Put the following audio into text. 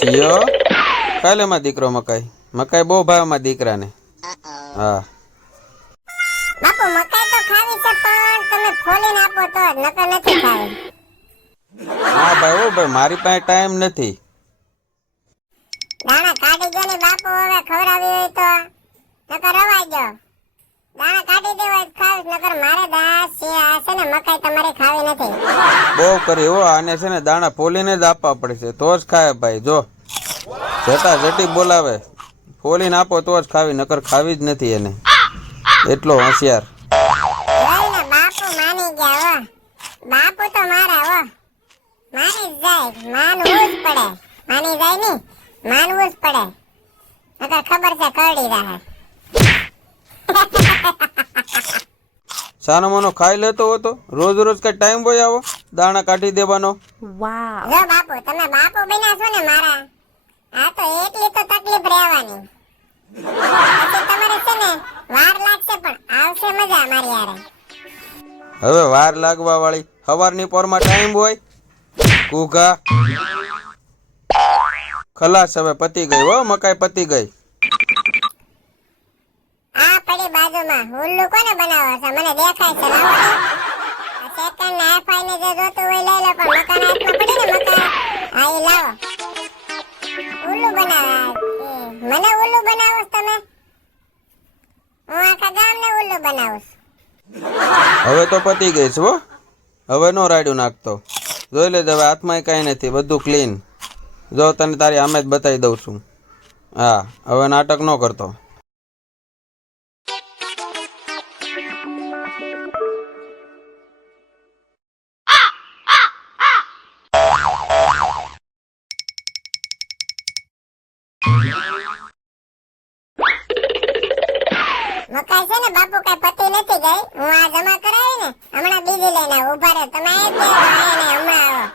જીયો કાલે માં દીકરો મકાઈ મકાઈ બહુ ભાવે માં દીકરાને. હા બાપુ મકાઈ તો ખાવી છે પણ તમે ફોલીને આપો તો જ, નકર નથી ખાવી. હા ભાઈ ઓ ભાઈ મારી પાસે ટાઈમ નથી. દાણા કાઢી દો ને બાપુ, હવે ખવડાવી હોય તો, નકર રવાઈ દો. દાણા કાઢી દેવા હોય તો ખાવીશ, નકર મારે દાસ છે આ છે ને મકાઈ તમારે ખાવી નથી. બહુ કરી હો, આને છે ને દાણા ફોલીને જ આપવા પડશે તો જ ખાય ભાઈ. જો જટા જટી બોલાવે, ફોલીને આપો તો જ ખાવી, નકર ખાવી જ નથી એને. એટલો હોશિયાર. લઈને બાપુ માની ગયા હો. બાપુ તો મારા હો, માની જ જાય, માનવું જ પડે. માની જાય ની, માનવું જ પડે, નકર ખબર છે કરડી રહે. સાનો માનો ખાઈ લેતો હતો, રોજ રોજ કઈ ટાઈમ હોય આવો દાણા કાઢી દેવાનો. જો બાપુ તમે બાપુ બન્યા છો ને મારા, આ તો એટલી તો તકલીફ રહેવાની. પછી તમારે છે ને વાર લાગશે પણ આવશે મજા મારી યારે. હવે વાર લાગવા વાળી, સવારની પોરમાં ટાઈમ હોય. કુઘા ખલાસ, હવે પતી ગઈ હો, મકાઈ પતી ગઈ. આ પડી બાજુમાં, ઉલ્લુ કોને બનાવો છે મને દેખાય છે. લાવો ને આ સેકન્ડ ને એફઆઈ ને જે જોતું હોય લઈ લો, પણ મકાન હાથમાં પડી ને મકાન, હા ઈ લાવો. ઉલ્લુ બનાવે મને ઉલ્લુ બનાવો છો તમે? હું આખા ગામને ઉલ્લુ બનાવું છું. હવે તો પતી ગઈ છે હો, હવે નો રાડ્યું નાખતો. જોઈ લેજે હવે હાથમાં કાંઈ નથી, બધું ક્લીન. જો તને તારી આમે જ બતાવી દઉં છું. હા હવે નાટક ન કરતો. મકાઈ છે ને બાપુ કઈ પતી નથી ગઈ, હું આ જમા કરાવી ને હમણાં બીજી લઈને ઉભા રહે. તમે આ જ દેવા, હમણાં આવો.